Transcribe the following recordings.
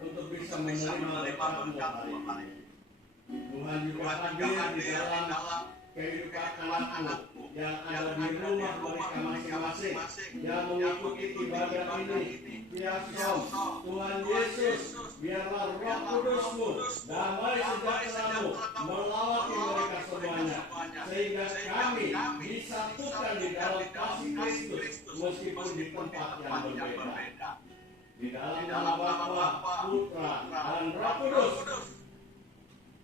untuk bisa menerima berkat-Mu hari ini. Tuhan juga hadir di dalam kehidupan anakku yang ada di rumah mereka masing-masing, yang mengikuti ibadah ini. Ya Tuhan Yesus, biarlah Roh Kudus-Mu, damai sejahtera-Mu melawati mereka semuanya, sehingga kami disatukan di dalam kasih Kristus, meskipun di tempat yang berbeda. Di dalam nama Bapa, Putra, dan Roh Kudus,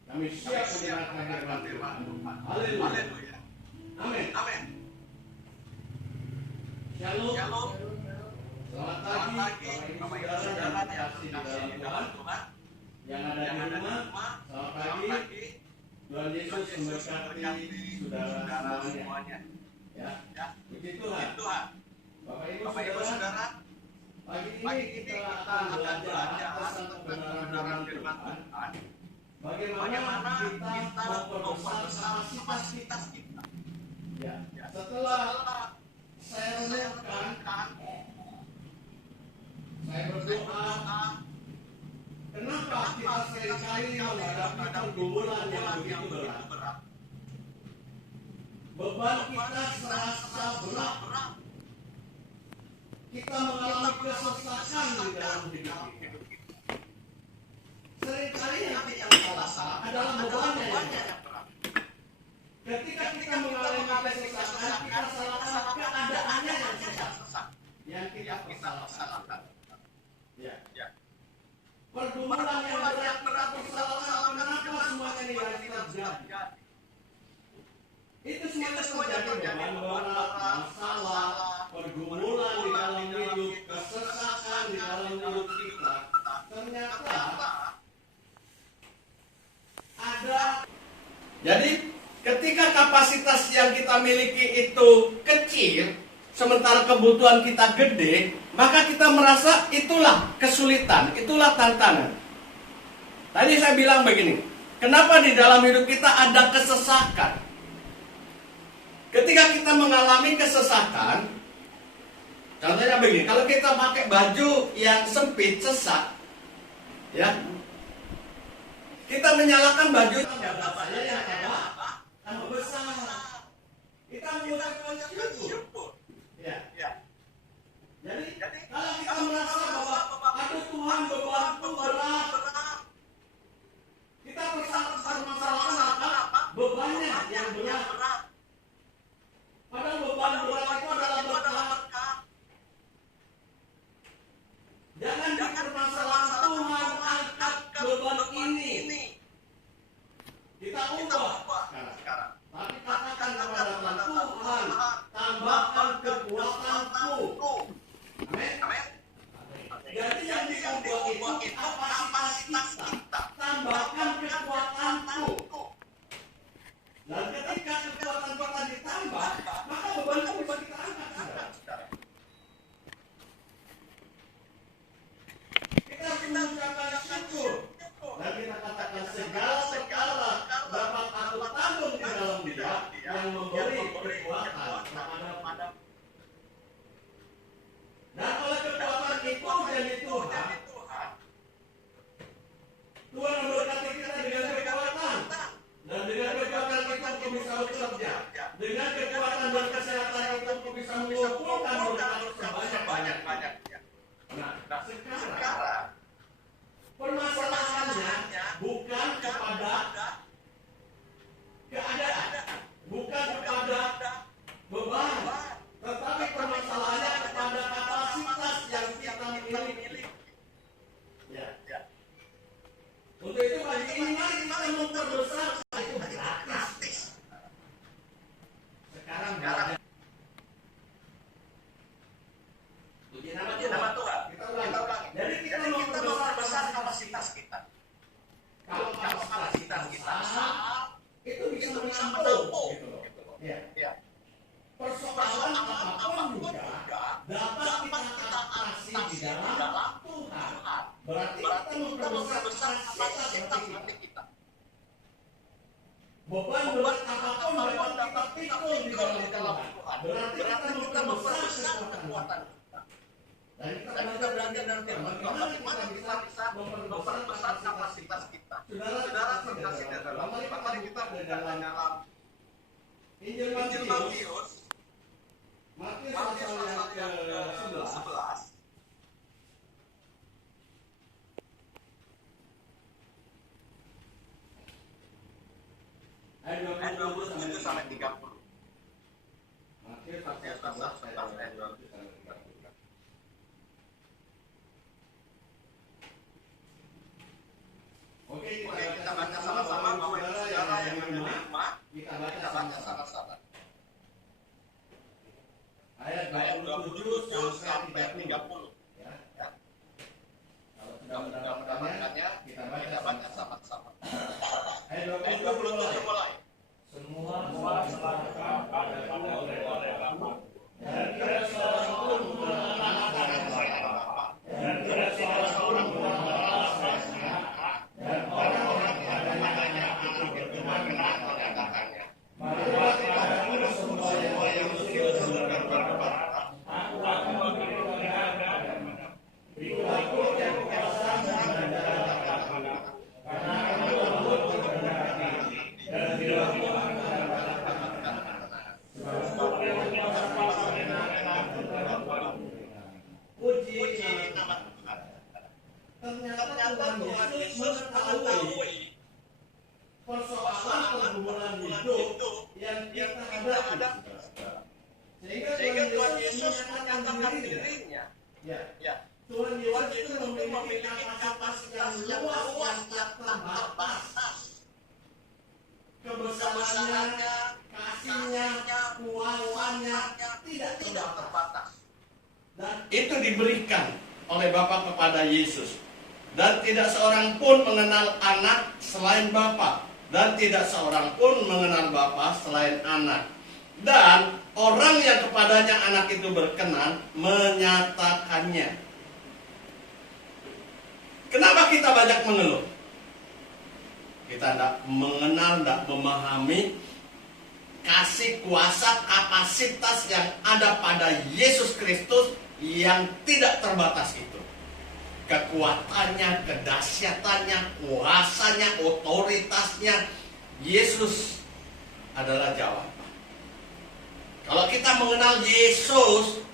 kami siap mendengarkan firman Tuhan. Haleluya. Amin. Shalom. Selamat pagi, Bapak Ibu Saudara yang dikasihi di dalam Tuhan. Yang ada di rumah, selamat pagi. Tuhan Yesus memberkati saudara semuanya. Ya, puji Tuhan. Bapak Ibu Saudara, pagi ini kita akan belajar tentang kebenaran firman Tuhan. Bagaimana kita memperbesar kapasitas kita. Ya. Setelah saya renungkan, saya berdoa, kenapa kita seringkali menghadapi pergumulan yang begitu berat? Beban kita serasa berat. Kita mengalami kesesakan di dalam hidup kita. Seringkali yang kita salahkan adalah bebannya yang berat. Ketika kita mengalami kesesakan, kita salahkan keadaannya yang susah, yang kita salahkan. Ya. Pergumulan yang berat kita persalahkan, kenapa semuanya ini harus terjadi? Itu semuanya terjadi beban masalah, pergumulan di dalam hidup, kesesakan di dalam hidup kita. Ternyata ada. Jadi ketika kapasitas yang kita miliki itu kecil, sementara kebutuhan kita gede, maka kita merasa itulah kesulitan, itulah tantangan. Tadi saya bilang begini, kenapa di dalam hidup kita ada kesesakan? Ketika kita mengalami kesesakan, contohnya begini, kalau kita pakai baju yang sempit, sesak, ya, kita menyalakan baju saya yang tambah besar. Kita mengucapkan syukur. Ya. Jadi kalau kita merasa bahwa aduh Tuhan bebanku berat, kita permasalahan apa? Bebannya yang berat. Padahal beban berat itu adalah berkat. Jangan dipermasalahkan, Tuhan angkat beban ini. Kita ubah sekarang. Tapi katakan kepada Tuhan, tambahkan kekuatanku. Amin. Jadi yang diubah itu kapasitas kita. Tambahkan kekuatanku. Dan ketika kekuatan kita ditambah, maka beban itu bisa kita angkat. Kita harus mengucapkan syukur. Dan kita katakan segala perkara dapat aku tanggung di dalam Dia yang memberi kekuatan kepada. Dan oleh kekuatan itu dari Tuhan, Tuhan memberkati kita dengan kekuatan. Dan dengan kekuatan kita untuk bisa bekerja, dengan kekuatan dan kesehatan kita untuk bisa mengumpulkan berkat sebanyak-banyaknya. Nah, sekarang permasalahannya bukan kepada keadaan, bukan kepada beban, tetapi permasalahannya kepada kapasitas yang kita miliki. Ya. Untuk itu pagi ini mari kita memperbesar itu gratis. Sekarang belajar. Puji nama Tuhan. Kita ulangi. Jadi kita memperbesar kapasitas kita. Kalau kapasitas kita itu bisa menampung. Ya. Persoalan apapun juga dapat kita atasi di dalam Tuhan. Berarti kita memperbesar kapasitas hati kita. Beban apapun dapat kita pikul di dalam Tuhan. Berarti kita memperbesar kekuatan kita. Dan kita belajar dengan firman Tuhan, bagaimana kita bisa memperbesar kapasitas kita. Saudara terkasih dalam, mari kita buka dalam Injil Matius, pasal yang ke-11. Ayat 27 sampai 30. Matius pasal 11 ayat 27 sampai 30. Oke, kita baca sama-sama bahwa saudara yang menerima, kita baca sama-sama. Ayat 27 sampai 30. Ya. Kalau sudah mendapatkannya, kita baca sama-sama. Ayat 27 mulai. Semua serahkan pada Bapa, dan tidak seorang pun mengalahkan Bapa, dan tidak seorang pun mengalahkan Anak, dan orang-orang kepadanya itu berkenan mendatangkannya. Marilah kepadaku semua yang sudah berkorban, aku akan memberi kepadamu. Berilah aku yang kuasa mendatangkan anak, karena kamu lembut berkenan hati, dan tidak Puji nama Tuhan. Ternyata Tuhan Yesus mengetahui persoalan pergumulan hidup yang kita hadapi. Sehingga Tuhan Yesus menyatakan dirinya. Ya. Tuhan Yesus memiliki kapasitas yang luas yang tak terbatas. Kebesarannya, kasihnya, kuasanya tidak terbatas. Dan itu diberikan oleh Bapa kepada Yesus. Dan tidak seorang pun mengenal anak selain Bapa. Dan tidak seorang pun mengenal Bapa selain anak. Dan orang yang kepadanya anak itu berkenan menyatakannya. Kenapa kita banyak mengeluh? Kita tidak mengenal, tidak memahami kasih, kuasa, kapasitas yang ada pada Yesus Kristus yang tidak terbatas itu. Kekuatannya, kedahsyatannya, kuasanya, otoritasnya, Yesus adalah jawaban. Kalau kita mengenal Yesus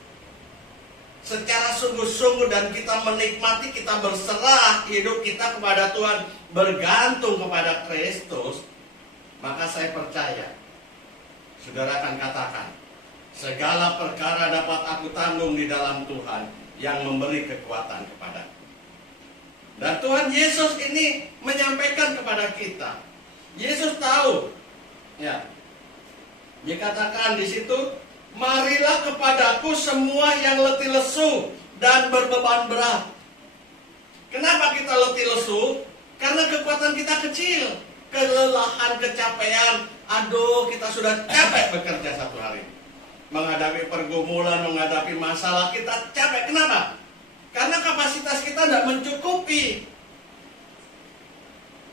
secara sungguh-sungguh dan kita menikmati, kita berserah hidup kita kepada Tuhan, bergantung kepada Kristus, maka saya percaya saudara akan katakan, segala perkara dapat aku tanggung di dalam Tuhan yang memberi kekuatan kepadaku. Dan Tuhan Yesus ini menyampaikan kepada kita. Yesus tahu, ya, dikatakan di situ, marilah kepadaku semua yang letih lesu dan berbeban berat. Kenapa kita letih lesu? Karena kekuatan kita kecil. Kelelahan, kecapean. Aduh, kita sudah capek bekerja satu hari. Menghadapi pergumulan, menghadapi masalah, kita capek. Kenapa? Karena kapasitas kita tidak mencukupi.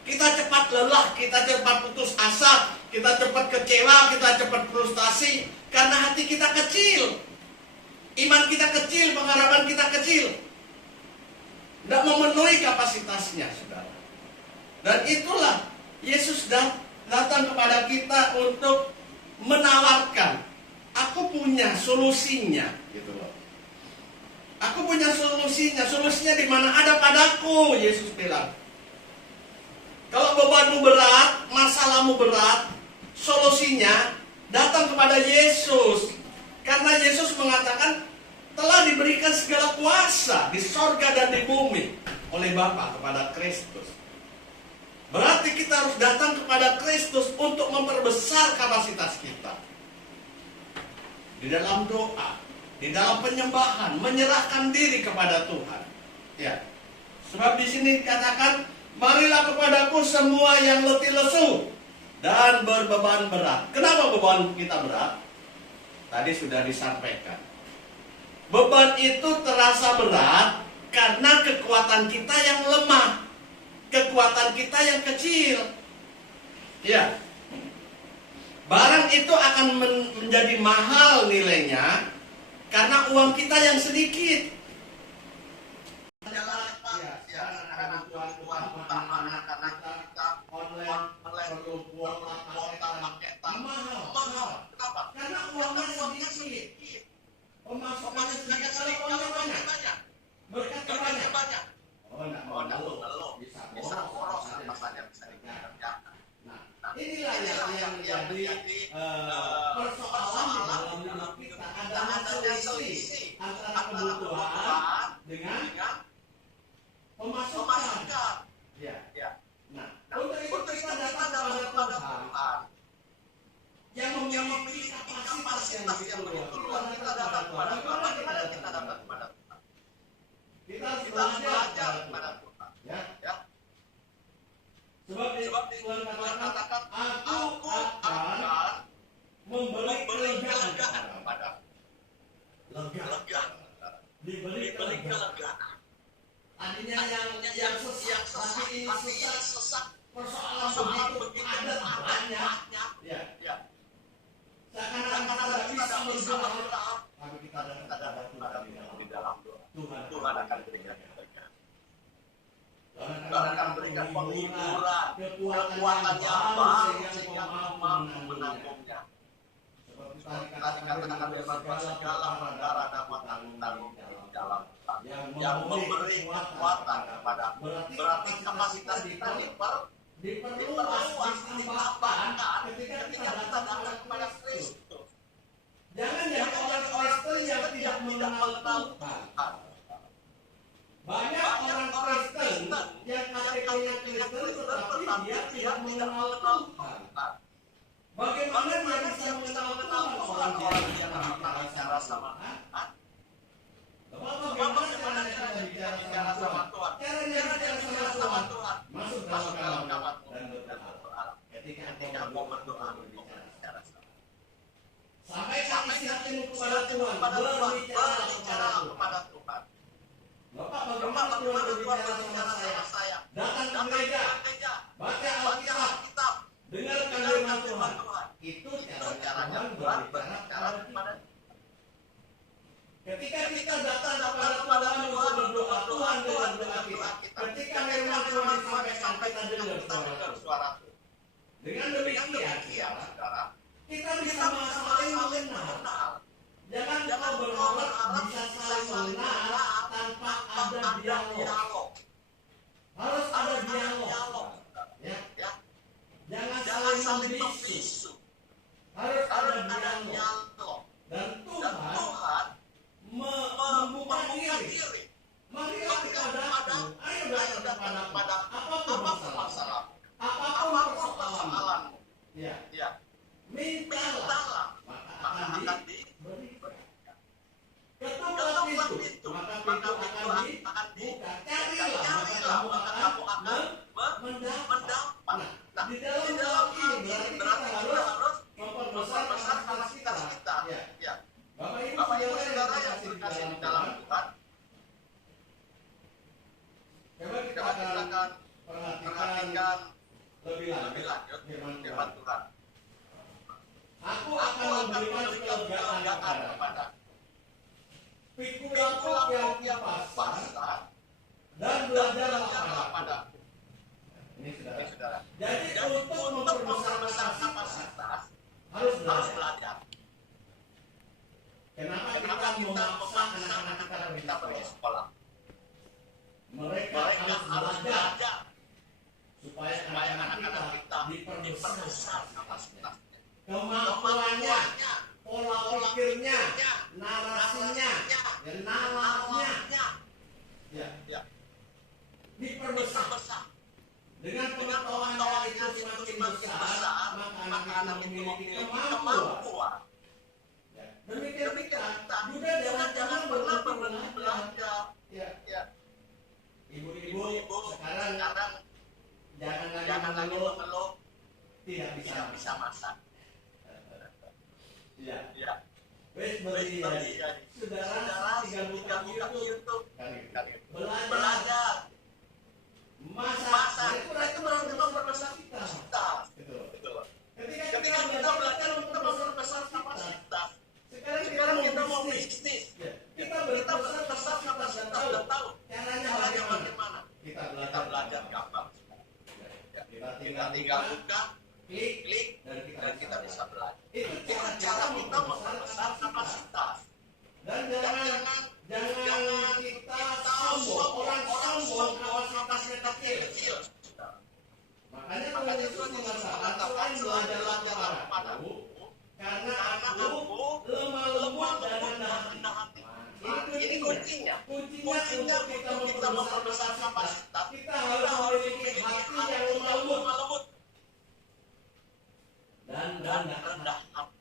Kita cepat lelah, kita cepat putus asa, kita cepat kecewa, kita cepat frustasi. Karena hati kita kecil. Iman kita kecil, pengharapan kita kecil. Tidak memenuhi kapasitasnya, saudara. Dan itulah Yesus datang kepada kita untuk menawarkan, aku punya solusinya, gitu loh. Aku punya solusinya. Solusinya di mana? Ada padaku, Yesus bilang. Kalau bebanmu berat, masalahmu berat, solusinya datang kepada Yesus. Karena Yesus mengatakan telah diberikan segala kuasa di sorga dan di bumi oleh Bapa kepada Kristus. Berarti kita harus datang kepada Kristus untuk memperbesar kapasitas kita. Di dalam doa, di dalam penyembahan, menyerahkan diri kepada Tuhan. Ya. Sebab di sini dikatakan, marilah kepadaku semua yang letih lesu dan berbeban berat. Kenapa beban kita berat? Tadi sudah disampaikan. Beban itu terasa berat karena kekuatan kita yang lemah. Kekuatan kita yang kecil. Ya. Barang itu akan menjadi mahal nilainya karena uang kita yang sedikit. dengan pemasukan. Ya. Nah, untuk itu kita datang kepada Tuhan yang memiliki kapasitas yang begitu luas. Kita datang kepada Tuhan. Bagaimana kita datang kepada Tuhan? Kita harus belajar kepada Tuhan. Ya. Sebab Tuhan katakan, aku akan memberi kelegaan kepada lega. Diberi kelegaan. Artinya yang sesat, tapi ini sesat. Persoalan begitu ada banyak. Ya. Seakan-akan kita tidak bisa berdoa, tapi kita datang kepada Tuhan di dalam doa. Tuhan akan berikan kelegaan. Tuhan akan berikan penghiburan, kekuatan yang baru sehingga mampu menanggungnya. Seperti tadi katakan segala perkara dapat tanggung di dalam Tuhan yang memberi kekuatan kepada. Berarti kapasitas kita diperluas, ditambahkan ketika kita datang kepada Kristus. Jangan jadi orang Kristen yang tidak mengenal Tuhan. Banyak orang Kristen yang KTP-nya Kristen tetapi dia tidak mengenal Tuhan. Bagaimana dia bisa mengenal Tuhan? Orang dia bicara sama Tuhan. Bagaimana cara bicara sama Tuhan? Caranya bicara sama Tuhan. Masuk dalam kamar dan berdoa. Ketika mau berdoa berbicara sama. Sampaikan isi hatimu kepada Tuhan. Berbicara kepada Tuhan. Bapak, bagaimana Tuhan berbicara sama saya? Datang ke gereja, baca Alkitab, dengarkan firman Tuhan. Itu caranya Tuhan berbicara kepada. Ketika kita datang kepada Tuhan untuk berdoa, Tuhan dengan doa kita. Ketika firman Tuhan disampaikan, kita dengar suara Tuhan. Dengan demikian, saudara, kita bisa saling mengenal. Jangan kau berharap bisa saling mengenal tanpa ada dialog. Harus ada dialog. Ya. Jangan saling membisu. Harus ada dialog. Dan Tuhan membuka diri. Marilah kepadaku. Ayo datang kepada apapun masalah. Apapun persoalanmu. Ya. Mintalah, maka akan diberikan. Ketuklah pintu, maka pintu akan dibuka. Carilah, maka kamu akan mendapat. Nah, di dalam ini berarti kita harus memperbesar kapasitas kita. Ya. Bapak Ibu saudara yang terkasih di dalam Tuhan. Coba kita akan perhatikan lebih lanjut firman Tuhan. Aku akan memberikan kelegaan kepada pikul yang pasrah dan belajarlah kepadaku. Ini saudara. Jadi untuk memperbesar kapasitas harus belajar. Kenapa kita memaksa anak-anak kita pergi sekolah? Mereka harus belajar supaya anak-anak kita diperbesar kapasitas. Kemampuannya, pola pikirnya, narasinya, dan nalarnya, ya, diperbesar. Dengan pengetahuan itu semakin besar, maka anak itu memiliki kemampuan. Demikian juga jangan belajar. Ya. Ibu-ibu sekarang jangan lagi mengeluh tidak bisa masak. Ya. Wes beli saudara tinggal buka YouTube. Belajar. Masak. Itu berarti memperbesar kita. Betul. Ketika kita belajar memperbesar kapasitas. Sekarang kita mau bisnis. Kita berbesar kapasitas dan tahu caranya bagaimana. Kita belajar gampang. Kita tinggal buka, klik, dan kita bisa belajar. Itu cara kita memperbesar kapasitas. Dan jangan kita sombong. Orang sombong kapasitasnya kecil. Makanya Tuhan Yesus mengatakan belajarlah kepadaku, karena aku lemah lembut dan rendah hati. Ini kuncinya. kuncinya untuk kita memperbesar kapasitas, kita harus memiliki hati yang lemah lembut dan rendah hati.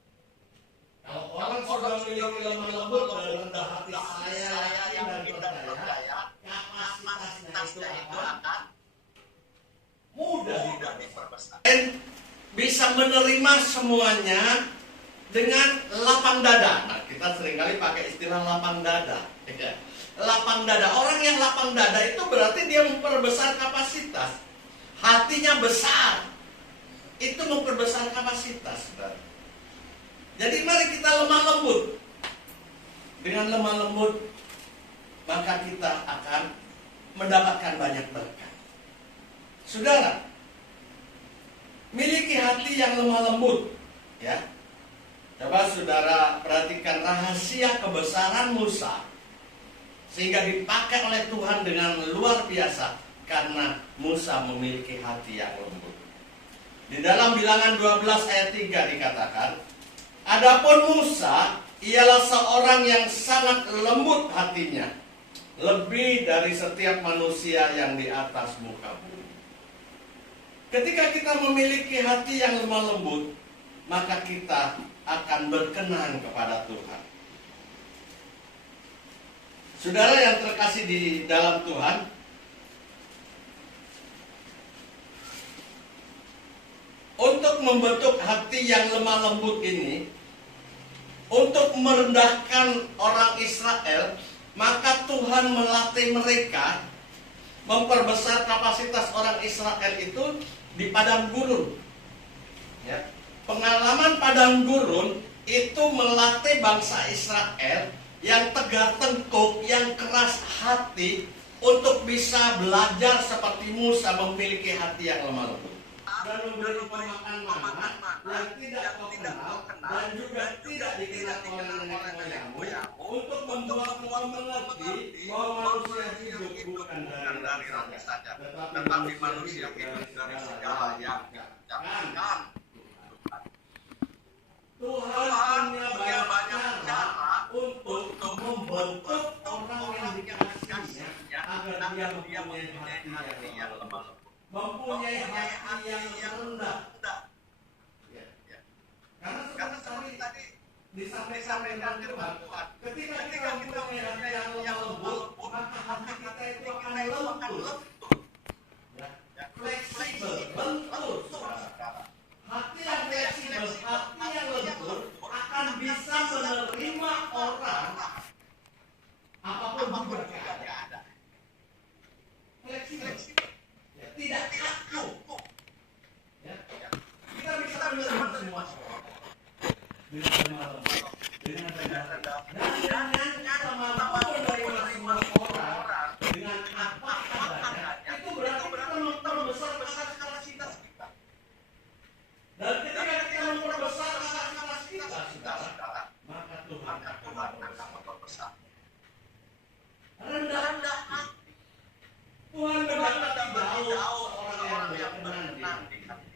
Kalau orang sudah memiliki lemah lembut dan rendah hati, saya yakin dan percaya kapasitasnya itu akan mudah diperbesar. Dan bisa menerima semuanya dengan lapang dada. Nah, kita seringkali pakai istilah lapang dada. Lapang dada. Orang yang lapang dada itu berarti dia memperbesar kapasitas. Hatinya besar. Itu memperbesar kapasitas. Jadi mari kita lemah lembut. Dengan lemah lembut, maka kita akan mendapatkan banyak berkat. Saudara, miliki hati yang lemah lembut, ya. Coba saudara perhatikan rahasia kebesaran Musa sehingga dipakai oleh Tuhan dengan luar biasa karena Musa memiliki hati yang lembut. Di dalam Bilangan 12 ayat 3 dikatakan, adapun Musa ialah seorang yang sangat lembut hatinya, lebih dari setiap manusia yang di atas muka bumi. Ketika kita memiliki hati yang lemah lembut, maka kita akan berkenan kepada Tuhan. Saudara yang terkasih di dalam Tuhan, untuk membentuk hati yang lemah lembut ini, untuk merendahkan orang Israel, maka Tuhan melatih mereka memperbesar kapasitas orang Israel itu di padang gurun. Ya. Pengalaman padang gurun itu melatih bangsa Israel yang tegar tengkuk, yang keras hati untuk bisa belajar seperti Musa memiliki hati yang lemah lembut dan memberi pemakan mana yang tidak kau kenal dan juga tidak dikenal oleh nenek moyangmu, untuk membuat kau mengerti bahwa manusia hidup bukan dari roti saja, tetapi manusia hidup dari segala yang dikerjakan. Tuhan punya banyak cara untuk membentuk orang yang dikasihnya agar dia mempunyai hati yang lemah lembut, mempunyai hati yang rendah. Karena seperti tadi disampaikan Tuhan, ketika kita mempunyai hati yang lemah lembut, maka hati kita itu akan lentur, fleksibel, lentur. Hati yang fleksibel, hati yang lentur akan bisa menerima orang apapun juga keadaan. Fleksibel, ya, tidak kaku. Ya. Kita bisa menerima semua dengan lemah lembut, dengan rendah, dan kita mampu menerima semua orang dengan apa adanya. Itu berarti kita memperbesar kapasitas kita. Dan ketika kita memperbesar kapasitas kita, maka Tuhan akan memperbesar. Rendah hati. Tuhan mendapati Daud seorang yang berkenan di hati.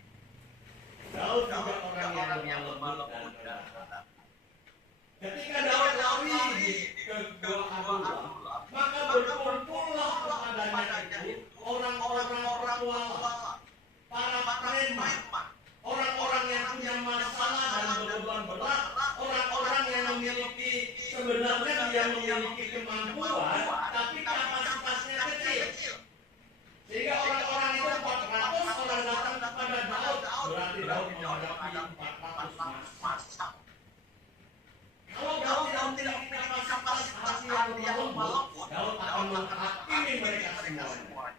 Daud juga orang yang lemah lembut dan rendah. Ketika Daud lari ke gua Adulam, maka berkumpullah kepadanya itu orang-orang petualang, para preman, orang-orang yang punya masalah dan beban berat, orang-orang yang memiliki, sebenarnya dia memiliki kemampuan, tapi kapasitasnya kecil. Sehingga orang-orang itu 400 orang datang kepada Daud, berarti Daud menghadapi 400 masa. Kalau Daud tidak memiliki kapasitas hati yang lemah lembut, Daud akan menghakimi mereka semua.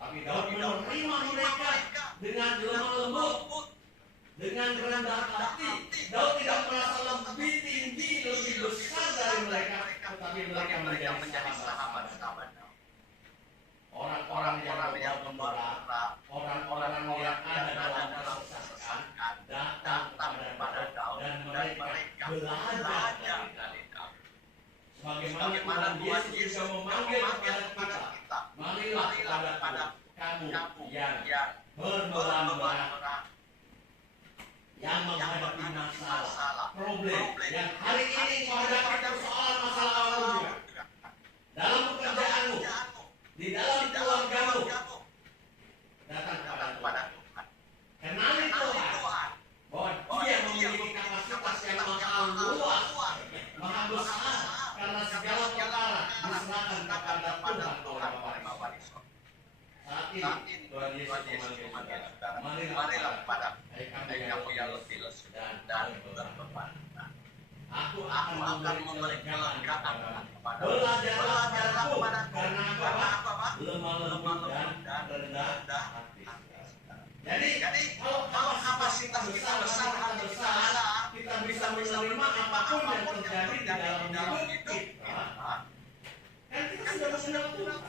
Tapi Daud menerima mereka dengan lemah lembut, dengan rendah hati. Daud tidak merasa lebih tinggi, lebih besar dari mereka, tetapi mereka menjadi sahabat. Orang-orang yang memberat, orang-orang yang ada dalam kesesakan, datang kepada Daud dan mereka belajar dari Daud. Sebagaimana Tuhan Yesus juga memanggil kepada kita, marilah kepada kamu yang berberat, yang menghadapi masalah, problem, yang hari ini menghadapi persoalan masalah awal juga. kepada Tuhan oleh Bapak Rison. Saat ini Tuhan Yesus memanggil saudara, marilah kepada hai kamu yang letih lesu dan berbeban. Aku akan memberi kelegaan kepada belajarlah kepadaku, karena aku lemah lembut dan rendah hati. Jadi kalau kapasitas kita besar, kita bisa menerima apapun yang terjadi di dalam hidup kita. Kan kita sudah mengenal Tuhan.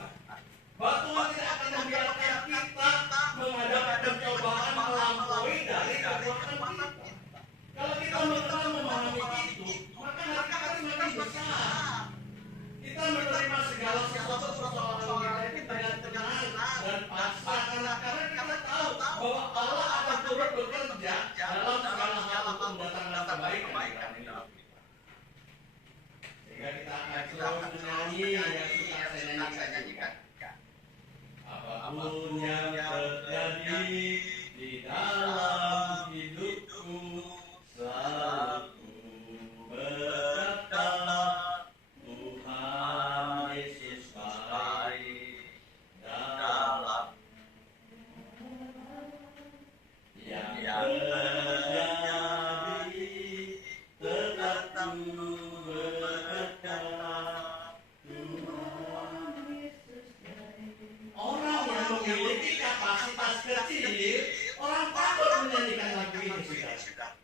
Bahwa Tuhan tidak akan membiarkan kita menghadapi pencobaan melampaui dari kekuatan kita. Kalau kita mengenal memahami itu, maka hati kita semakin besar. Kita menerima segala sesuatu persoalan kita itu dengan tenang dan pasrah karena kita tahu bahwa Allah akan turut bekerja dalam segala hal untuk mendatangkan kebaikan di dalam kita. Sehingga kita akan terus menyanyi yang suka saya nyanyikan. Apapun yang terjadi di dalam hidupku, selalu berkata Tuhan Yesus baik dalam yang terjadi, tetap berkata Tuhan Yesus baik. Orang yang memiliki kapasitas kecil, orang takut menyanyikan lagu ini sudah.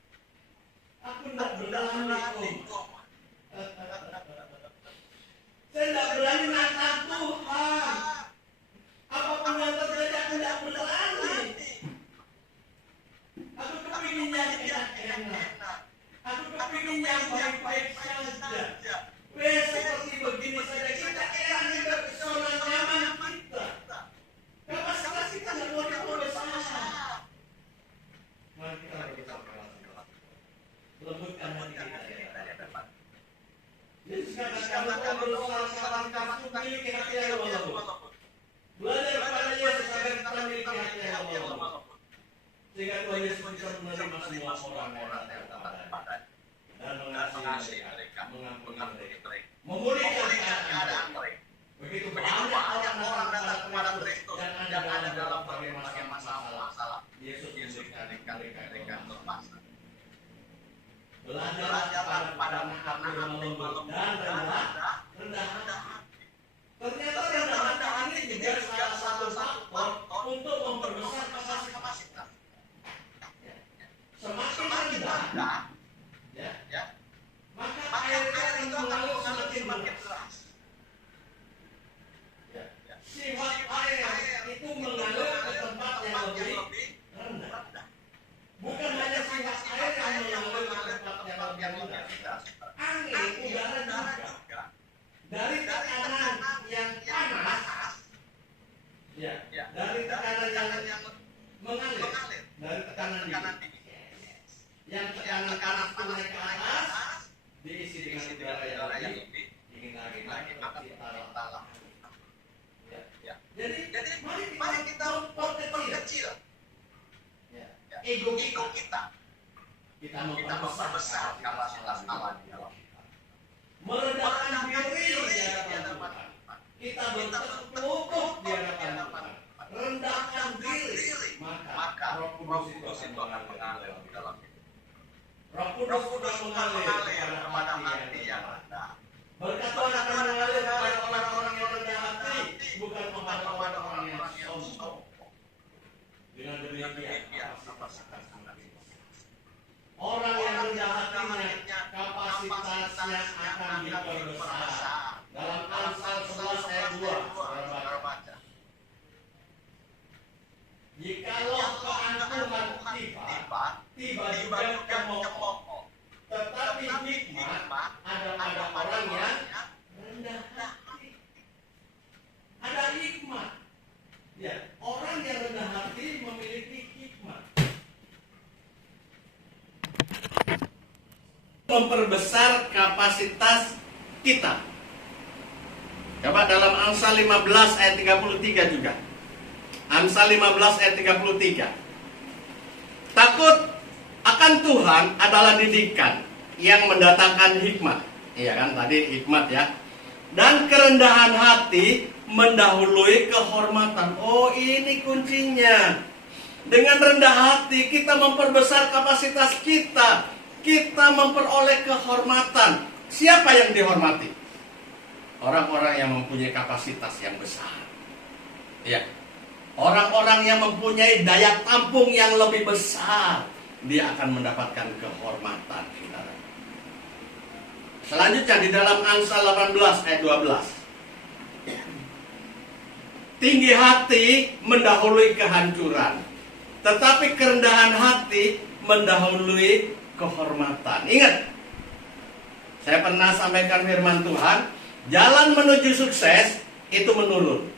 Aku tidak berani saya tidak berani nantang Tuhan. Apapun yang terjadi aku tidak berani. Aku kepingin yang enak-enak. Aku kepingin yang baik-baik saja. Seperti begini saja kita enak juga zona nyaman kita. Kapasitas kita tidak mau besar. Mari kita lembutkan hati kita ya Bapak. Yesus katakan kamu berusaha sekarang memiliki hati yang lembut. Belajar kepada Yesus agar kita memiliki hati yang lembut. Sehingga Tuhan Yesus bisa menerima semua orang yang datang kepada dan mengasihi mereka, mengampuni mereka, memulihkan keadaan mereka. Begitu banyak orang datang kepada Kristus dan ada dalam berbagai masalah. Yesus memberikan mereka lepasan. Belajar pada karena aku lembut dan rendah hati. Ternyata rendah hati ini juga salah satu faktor untuk memperbesar kapasitas. Semakin rendah, maka air itu akan mengalir semakin deras. Sifat air itu mengalir ke tempat yang lebih rendah. Bukan hanya sifat air yang mengalir ke tempat yang lebih rendah. Angin, udara juga. Dari tekanan yang panas, dari tekanan yang mengalir, dari tekanan dingin. Yang tekanan panas itu naik ke atas, diisi dengan udara yang lebih dingin lagi talah. Jadi mari kita perkecil ego kita. Kita memperbesar kapasitas Allah di dalam kita. Merendahkan diri di hadapan Tuhan. Kita bertekuk lutut di hadapan Tuhan. Rendahkan diri, maka Roh Kudus itu akan mengalir di dalam kita. Roh Kudus mengalir kepada hati yang rendah. Berkat Tuhan akan mengalir kepada orang-orang yang rendah hati, bukan kepada orang-orang yang sombong. Dengan demikian, kapasitas semakin besar. Orang yang rendah hatinya, kapasitasnya akan diperbesar. Dalam Amsal 11 ayat 2, saudara baca. Jikalau keangkuhan tiba juga cemooh, tetapi hikmat ada pada orang yang rendah hati. Ada hikmat. Ya, orang yang rendah hati memiliki hikmat. Memperbesar kapasitas kita. Coba dalam Amsal 15 ayat 33 juga. Amsal 15 ayat 33. Takut akan Tuhan adalah didikan yang mendatangkan hikmat. Iya kan tadi hikmat ya. Dan kerendahan hati mendahului kehormatan. Oh, ini kuncinya. Dengan rendah hati kita memperbesar kapasitas kita. Kita memperoleh kehormatan. Siapa yang dihormati? Orang-orang yang mempunyai kapasitas yang besar. Ya. Orang-orang yang mempunyai daya tampung yang lebih besar, dia akan mendapatkan kehormatan. Selanjutnya di dalam Amsal 18 ayat 12. Tinggi hati mendahului kehancuran, tetapi kerendahan hati mendahului kehormatan. Ingat, saya pernah sampaikan firman Tuhan, jalan menuju sukses itu menurun.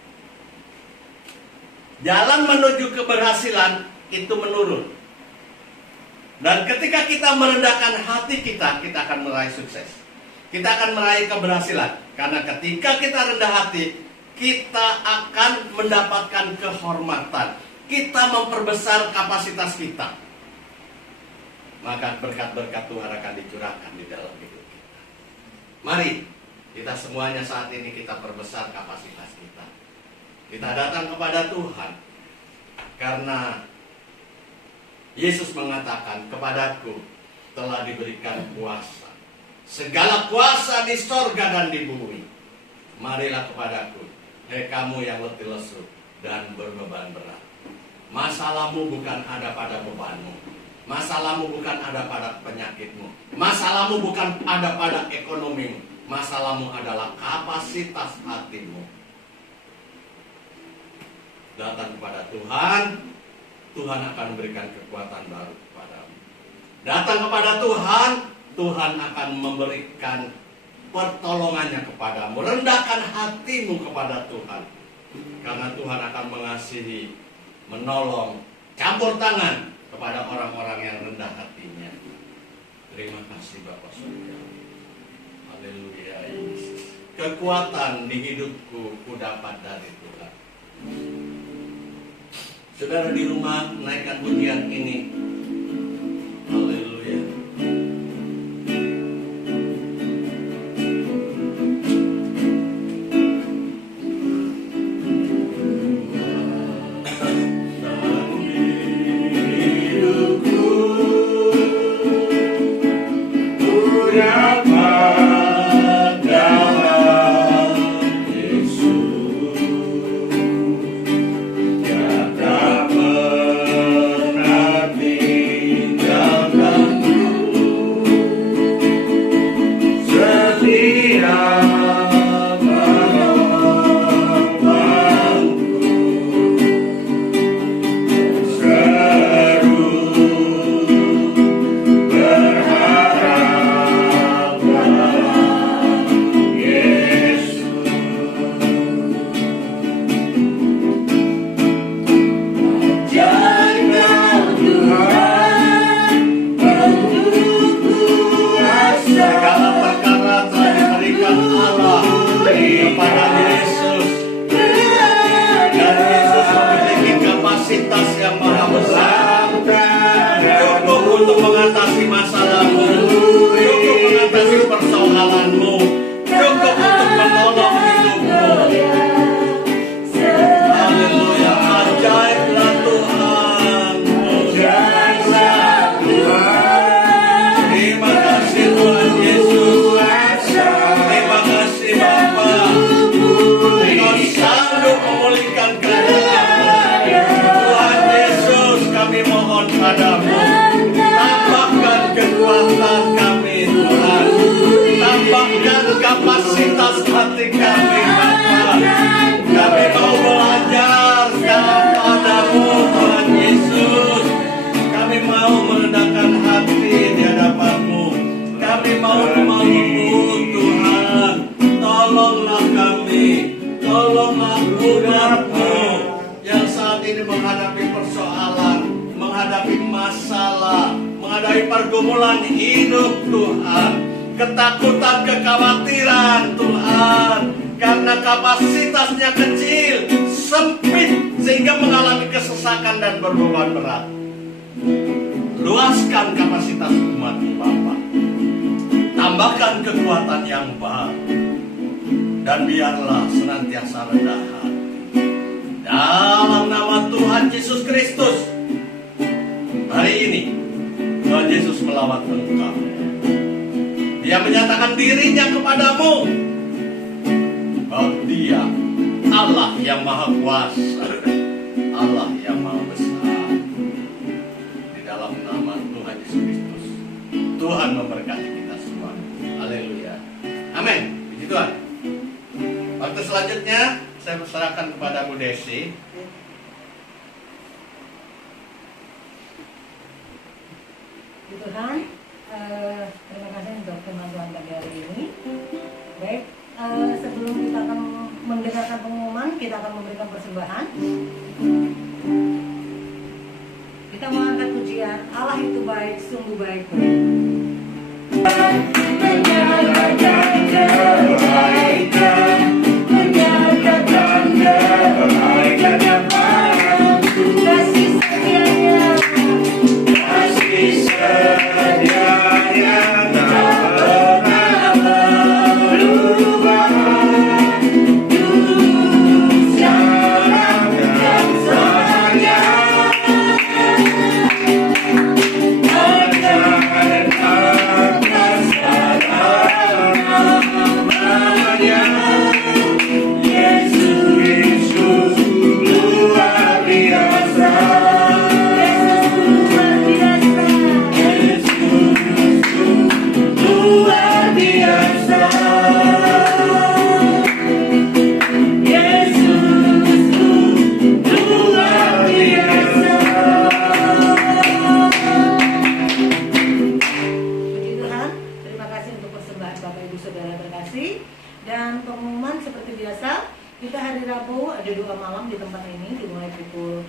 Jalan menuju keberhasilan itu menurun. Dan ketika kita merendahkan hati kita, kita akan meraih sukses. Kita akan meraih keberhasilan. Karena ketika kita rendah hati, kita akan mendapatkan kehormatan. Kita memperbesar kapasitas kita. Maka berkat-berkat Tuhan akan dicurahkan di dalam hidup kita. Mari, kita semuanya saat ini kita perbesar kapasitas kita. Kita datang kepada Tuhan karena Yesus mengatakan, kepadaku telah diberikan kuasa. Segala kuasa di sorga dan di bumi. Marilah kepadaku, hei kamu yang letih lesu dan berbeban berat. Masalahmu bukan ada pada bebanmu. Masalahmu bukan ada pada penyakitmu. Masalahmu bukan ada pada ekonomimu. Masalahmu adalah kapasitas hatimu. Datang kepada Tuhan, Tuhan akan memberikan kekuatan baru kepadamu. Datang kepada Tuhan, Tuhan akan memberikan pertolongannya kepadamu. Rendahkan hatimu kepada Tuhan, karena Tuhan akan mengasihi, menolong, campur tangan kepada orang-orang yang rendah hatinya. Terima kasih Bapak Surga. Haleluya Yesus. Kekuatan di hidupku ku dapat dari Tuhan. Saudara di rumah, naikkan pujian ini. Haleluya. Pergumulan hidup Tuhan, ketakutan, kekhawatiran Tuhan, karena kapasitasnya kecil, sempit, sehingga mengalami kesesakan dan berbeban berat. Luaskan kapasitas umat Bapa, tambahkan kekuatan yang baru. dan biarlah senantiasa rendah hati. Dalam nama Tuhan Yesus Kristus, hari ini Tuhan Yesus melawat engkau. Dia menyatakan dirinya kepadamu bahwa Dia Allah yang Maha Kuasa, Allah yang Maha Besar. Di dalam nama Tuhan Yesus Kristus, Tuhan memberkati kita semua. Haleluya. Amin. Puji Tuhan. Waktu selanjutnya saya persilakan kepada Bu Desi. Tuhan, terima kasih untuk firman Tuhan pagi hari ini. Baik, sebelum kita akan mendengarkan pengumuman, kita akan memberikan persembahan. Kita mengangkat pujian Allah itu baik, sungguh baik. Kasih setianya, kasih setianya tak pernah berubah. Dulu, sekarang, dan selamanya. Dan pengumuman seperti biasa, kita hari Rabu ada doa malam di tempat ini dimulai pukul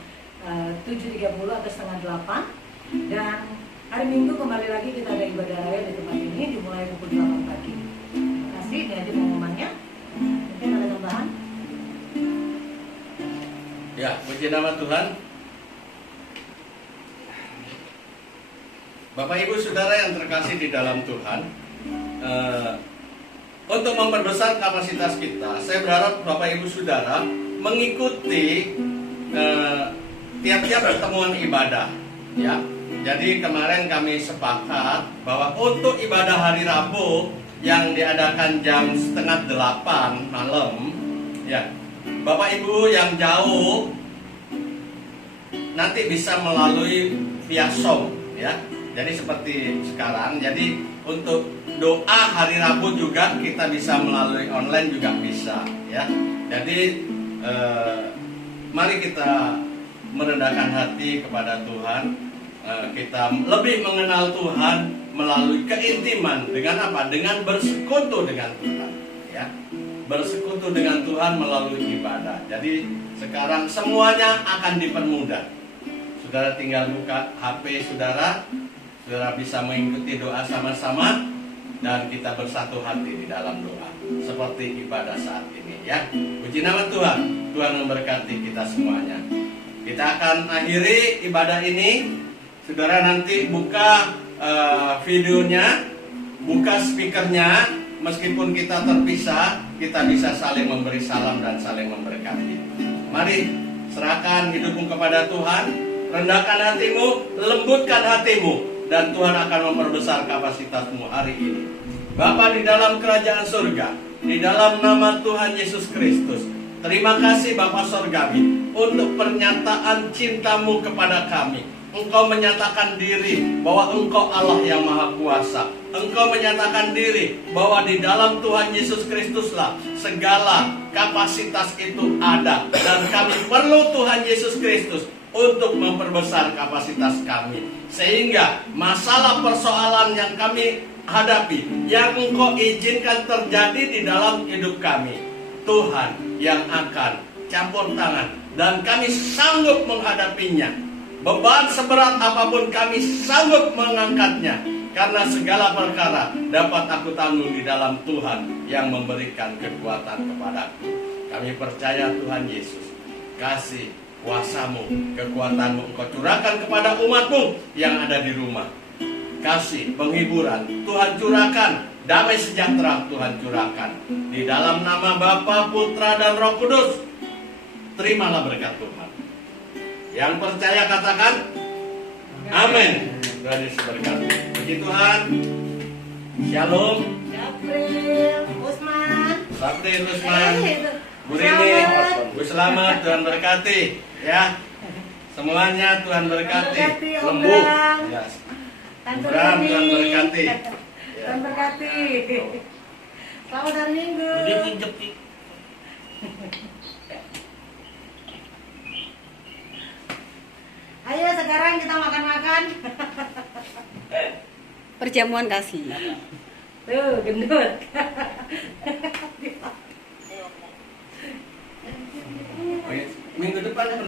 7.30 atau setengah 8. Dan hari Minggu kembali lagi kita ada ibadah raya di tempat ini dimulai pukul 8 pagi. Terima kasih, ini aja pengumumannya. Mungkin ada tambahan? Ya, puji nama Tuhan. Bapak Ibu Saudara yang terkasih di dalam Tuhan, untuk memperbesar kapasitas kita, saya berharap Bapak Ibu Saudara mengikuti tiap-tiap pertemuan ibadah. Ya, jadi kemarin kami sepakat bahwa untuk ibadah hari Rabu yang diadakan jam setengah 8 malam, ya, Bapak Ibu yang jauh nanti bisa melalui via Zoom, ya. Jadi seperti sekarang, jadi untuk doa hari Rabu juga kita bisa melalui online juga bisa, ya. Jadi mari kita merendahkan hati kepada Tuhan, kita lebih mengenal Tuhan melalui keintiman dengan apa? Dengan bersekutu dengan Tuhan, ya. Bersekutu dengan Tuhan melalui ibadah. Jadi sekarang semuanya akan dipermudah. Saudara tinggal buka HP saudara bisa mengikuti doa sama-sama dan kita bersatu hati di dalam doa seperti ibadah saat ini, ya. Puji nama Tuhan. Tuhan memberkati kita semuanya. Kita akan akhiri ibadah ini. Saudara nanti buka videonya, buka speakernya. Meskipun kita terpisah, kita bisa saling memberi salam dan saling memberkati. Mari serahkan hidupmu kepada Tuhan, rendahkan hatimu, lembutkan hatimu, dan Tuhan akan memperbesar kapasitasmu hari ini. Bapa di dalam kerajaan surga, di dalam nama Tuhan Yesus Kristus, terima kasih Bapa Surgawi untuk pernyataan cintamu kepada kami. Engkau menyatakan diri bahwa Engkau Allah yang Maha Kuasa. Engkau menyatakan diri bahwa di dalam Tuhan Yesus Kristuslah segala kapasitas itu ada. Dan kami perlu Tuhan Yesus Kristus untuk memperbesar kapasitas kami. Sehingga masalah persoalan yang kami hadapi, yang Engkau izinkan terjadi di dalam hidup kami, Tuhan yang akan campur tangan. Dan kami sanggup menghadapinya. Beban seberat apapun kami sanggup mengangkatnya. Karena segala perkara dapat aku tanggung di dalam Tuhan yang memberikan kekuatan kepadaku. Kami percaya Tuhan Yesus, kasih kuasamu, kekuatanmu Engkau curahkan kepada umatmu yang ada di rumah. Kasih penghiburan Tuhan curahkan damai sejahtera Tuhan curahkan. Di dalam nama Bapa, Putra, dan Roh Kudus, terimalah berkat Tuhan. Yang percaya katakan, amin. Tuhan Yesus berkati. Puji Tuhan. Shalom. April, Usman. Sabri Usman, Bu Rini, Selamat. Bu Selamat, Tuhan berkati. Ya, semuanya Tuhan berkati. Berkati, Om Lembu. Bram. Ya. Tante Bram, Rini. Tuhan berkati. Tuhan berkati. Selamat hari Minggu. Ayo sekarang kita makan-makan. Perjamuan kasih. Tuh, gendut. Minggu depan